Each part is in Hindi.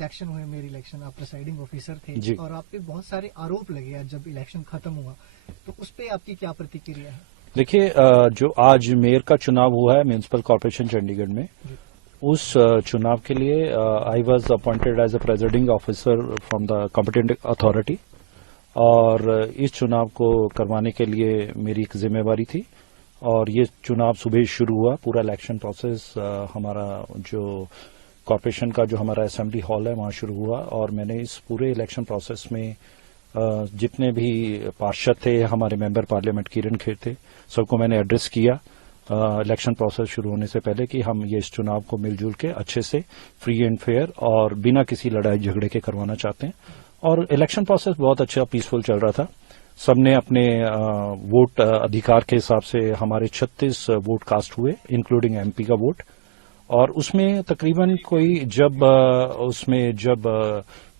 इलेक्शन हुए, मेरी इलेक्शन, आप प्रिसाइडिंग ऑफिसर थे और आप पे बहुत सारे आरोप लगे आज जब इलेक्शन खत्म हुआ, तो उस पे आपकी क्या प्रतिक्रिया है? देखिए, जो आज मेयर का चुनाव हुआ है म्यूनिसिपल कॉर्पोरेशन चंडीगढ़ में, उस चुनाव के लिए I was appointed as a presiding officer from the competent authority, और इस चुनाव को करवाने के लिए मेरी एक जिम्मेवारी थी। और ये चुनाव सुबह शुरू हुआ, पूरा इलेक्शन प्रोसेस हमारा जो कॉर्पोरेशन का जो हमारा असेंबली हॉल है वहां शुरू हुआ, और मैंने इस पूरे इलेक्शन प्रोसेस में जितने भी पार्षद थे, हमारे मेंबर पार्लियामेंट किरण खेर थे, सबको मैंने एड्रेस किया इलेक्शन प्रोसेस शुरू होने से पहले कि हम ये इस चुनाव को मिलजुल के अच्छे से फ्री एंड फेयर और बिना किसी लड़ाई झगड़े के करवाना चाहते हैं। और इलेक्शन प्रोसेस बहुत अच्छा पीसफुल चल रहा था। सबने अपने वोट अधिकार के हिसाब से हमारे 36 वोट कास्ट हुए, इंक्लूडिंग एमपी का वोट, और उसमें तकरीबन कोई जब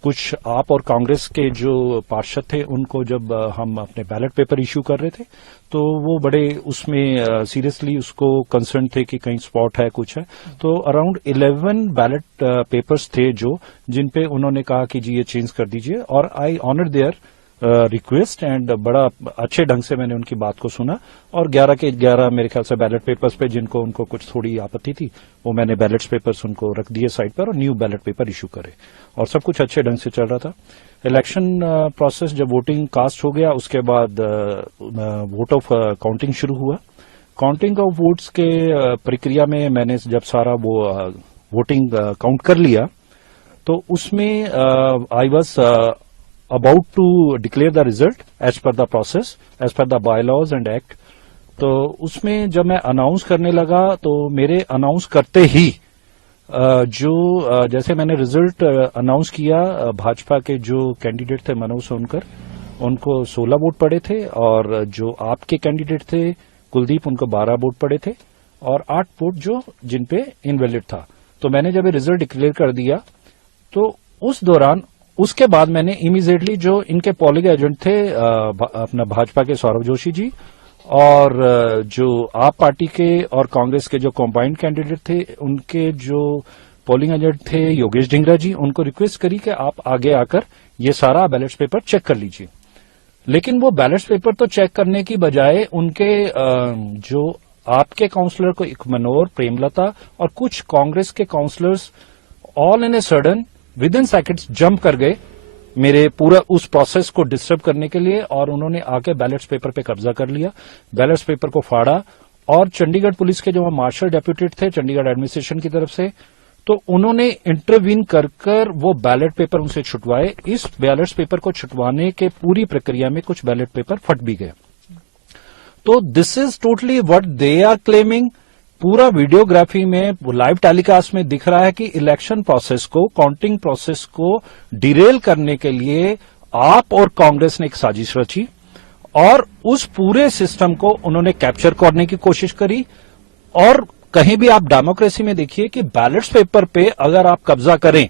कुछ आप और कांग्रेस के जो पार्षद थे उनको जब हम अपने बैलेट पेपर इश्यू कर रहे थे, तो वो बड़े उसमें सीरियसली उसको कंसर्न थे कि कहीं स्पॉट है, कुछ है। तो अराउंड 11 बैलेट पेपर्स थे जो जिन पे उन्होंने कहा कि जी ये चेंज कर दीजिए, और I honour their request and बड़ा अच्छे ढंग से मैंने उनकी बात को सुना, और 11 के 11 मेरे ख्याल से बैलेट पेपर्स पे जिनको उनको कुछ थोड़ी आपत्ति थी, वो मैंने बैलेट पेपर्स उनको रख दिए साइड पर और न्यू बैलेट पेपर इश्यू करे, और सब कुछ अच्छे ढंग से चल रहा था। इलेक्शन प्रोसेस जब वोटिंग कास्ट हो गया, उसके बाद वोट ऑफ काउंटिंग शुरू हुआ। काउंटिंग ऑफ वोट्स के प्रक्रिया में मैंने जब सारा वो वोटिंग काउंट कर लिया, तो उसमें I was about to declare the result as per the process, as per the bylaws and act। तो उसमें जब मैं अनाउंस करने लगा, तो मेरे अनाउंस करते ही जैसे मैंने रिजल्ट अनाउंस किया, भाजपा के जो कैंडिडेट थे मनोज सोनकर, उनको 16 वोट पड़े थे, और जो आपके कैंडिडेट थे कुलदीप, उनको 12 वोट पड़े थे, और 8 वोट जिनपे इनवैलिड था। तो मैंने जब रिजल्ट डिक्लेयर कर दिया, तो उसके बाद मैंने इमीडिएटली जो इनके पोलिंग एजेंट थे, अपना भाजपा के सौरभ जोशी जी, और जो आप पार्टी के और कांग्रेस के जो कंबाइंड कैंडिडेट थे, उनके जो पोलिंग एजेंट थे योगेश ढिंगरा जी, उनको रिक्वेस्ट करी कि आप आगे आकर ये सारा बैलेट पेपर चेक कर लीजिए। लेकिन वो बैलेट पेपर तो चेक करने की बजाय उनके जो आपके काउंसलर को मनोहर, प्रेमलता और कुछ कांग्रेस के councillors all in a sudden within seconds jump कर गए मेरे पूरा उस प्रोसेस को डिस्टर्ब करने के लिए, और उन्होंने आके बैलेट पेपर पे कब्जा कर लिया, बैलेट पेपर को फाड़ा, और चंडीगढ़ पुलिस के जो मार्शल डेप्यूटेड थे चंडीगढ़ एडमिनिस्ट्रेशन की तरफ से, तो उन्होंने इंटरवीन कर वो बैलेट पेपर उनसे छुटवाए। इस बैलेट पेपर को छुटवाने के पूरी प्रक्रिया में कुछ बैलेट पेपर फट भी गए। तो this is totally what they are claiming. पूरा वीडियोग्राफी में, लाइव टेलीकास्ट में दिख रहा है कि इलेक्शन प्रोसेस को, काउंटिंग प्रोसेस को डिरेल करने के लिए आप और कांग्रेस ने एक साजिश रची, और उस पूरे सिस्टम को उन्होंने कैप्चर करने की कोशिश करी। और कहीं भी आप डेमोक्रेसी में देखिए कि बैलेट पेपर पे अगर आप कब्जा करें,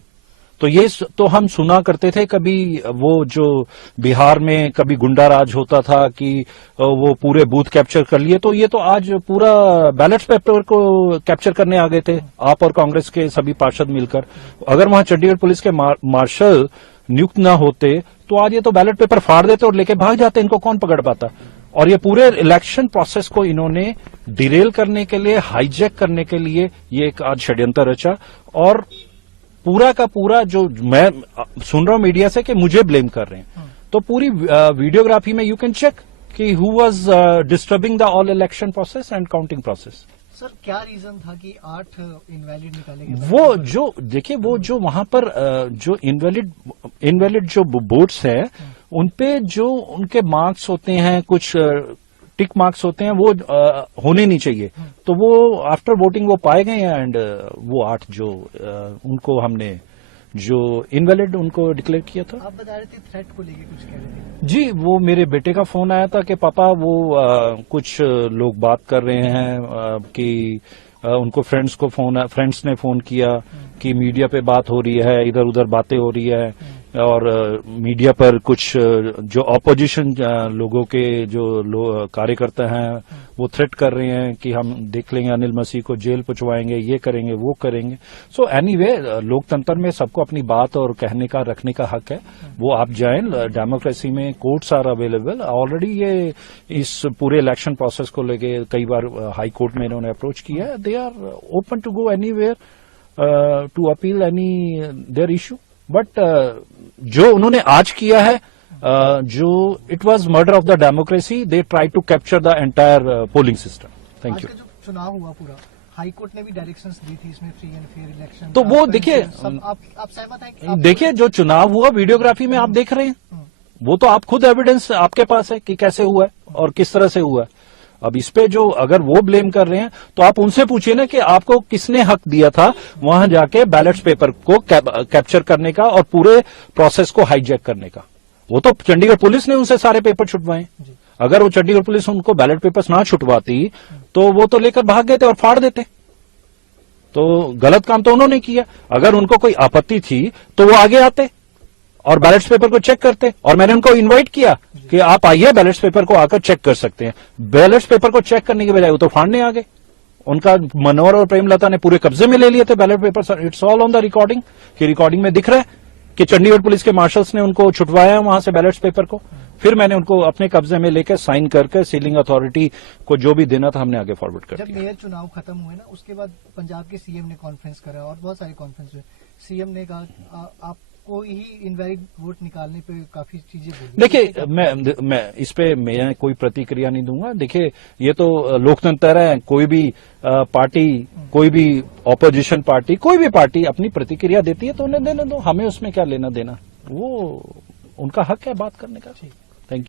तो हम सुना करते थे, कभी वो जो बिहार में कभी गुंडा राज होता था कि वो पूरे बूथ कैप्चर कर लिए, तो ये तो आज पूरा बैलेट पेपर को कैप्चर करने आ गए थे आप और कांग्रेस के सभी पार्षद मिलकर। अगर वहां चंडीगढ़ पुलिस के मार्शल नियुक्त न होते, तो आज ये तो बैलेट पेपर फाड़ देते और लेके भाग जाते, इनको कौन पकड़ पाता। और ये पूरे इलेक्शन प्रोसेस को इन्होंने डिरेल करने के लिए, हाईजैक करने के लिए ये एक आज षड्यंत्र रचा। और पूरा का पूरा जो मैं सुन रहा हूं मीडिया से कि मुझे ब्लेम कर रहे हैं, तो पूरी वीडियोग्राफी में यू कैन चेक कि who was disturbing the all election process and counting process. Sir, क्या रीजन था कि 8 इनवैलिड निकाले गए? वो जो देखिए, वो जो वहां पर जो इनवैलिड जो वोट्स है, उनपे जो उनके मार्क्स होते हैं, कुछ टिक मार्क्स होते हैं, वो होने नहीं चाहिए, तो वो आफ्टर वोटिंग वो पाए गए हैं, एंड वो 8 जो उनको हमने जो इनवैलिड उनको डिक्लेयर किया था। आप बता रहे थे थ्रेट को लेके कुछ कह रहे थे? जी, वो मेरे बेटे का फोन आया था कि पापा वो कुछ लोग बात कर रहे हैं कि उनको फ्रेंड्स ने फोन किया कि मीडिया पे बात हो रही है, इधर उधर बातें हो रही है और मीडिया पर कुछ जो ऑपोजिशन लोगों के जो कार्यकर्ता हैं वो थ्रेट कर रहे हैं कि हम देख लेंगे, अनिल मसीह को जेल पहुंचवाएंगे, ये करेंगे वो करेंगे। सो एनीवे लोकतंत्र में सबको अपनी बात और कहने का रखने का हक है, वो आप जाएं, डेमोक्रेसी में कोर्ट्स आर अवेलेबल। ऑलरेडी ये इस पूरे इलेक्शन प्रोसेस को लेके कई बार हाई कोर्ट में इन्होंने अप्रोच किया है। They are open to go anywhere to appeal any their issue. But जो उन्होंने आज किया है, जो it was murder of the democracy, they try to capture the entire polling system. Thank you. आज का जो चुनाव हुआ पूरा, हाई कोर्ट ने भी डायरेक्शंस दी थी इसमें फ्री एंड फेयर इलेक्शन। तो वो देखिए, आप सहमत हैं कि देखिए जो चुनाव हुआ वीडियोग्राफी में आप देख रहे हैं, वो तो आप खुद एविडेंस आपके पास है कि कैसे हुआ है और किस तरह से हुआ है। अब इस पे जो अगर वो ब्लेम कर रहे हैं तो आप उनसे पूछिए ना कि आपको किसने हक दिया था वहां जाके बैलेट पेपर को कैप्चर करने का और पूरे प्रोसेस को हाईजैक करने का। वो तो चंडीगढ़ पुलिस ने उनसे सारे पेपर छुटवाए। अगर वो चंडीगढ़ पुलिस उनको बैलेट पेपर्स ना छुटवाती तो वो तो लेकर भाग गए थे और फाड़ देते। तो गलत काम तो उन्होंने किया। अगर उनको कोई आपत्ति थी तो वो आगे आते और बैलेट पेपर को चेक करते। और मैंने उनको इनवाइट किया कि आप आइए, बैलेट पेपर को आकर चेक कर सकते हैं। बैलेट पेपर को चेक करने के बजाय वो तो फाड़ने आ गए। उनका मनोहर और प्रेमलता ने पूरे कब्जे में ले लिए थे ballot paper. It's all on the recording, कि रिकॉर्डिंग में दिख रहा है कि चंडीगढ़ पुलिस के मार्शल्स ने उनको छुटवाया वहां से बैलेट पेपर को। फिर मैंने उनको अपने कब्जे में लेकर साइन करके सीलिंग अथॉरिटी को जो भी देना था हमने आगे फॉरवर्ड कर दिया। जब मेयर चुनाव खत्म हुए ना, उसके बाद पंजाब के सीएम ने कॉन्फ्रेंस करा और बहुत सारे कॉन्फ्रेंस हुए। सीएम ने कहा आपको ही इनवैलिड वोट निकालने पे काफी चीजें बोली। देखिए मैं इस पे मैं कोई प्रतिक्रिया नहीं दूंगा। देखिए ये तो लोकतंत्र है, कोई भी पार्टी, कोई भी ऑपोजिशन पार्टी, कोई भी पार्टी अपनी प्रतिक्रिया देती है तो उन्हें देने दो, हमें उसमें क्या लेना देना। वो उनका हक है बात करने का।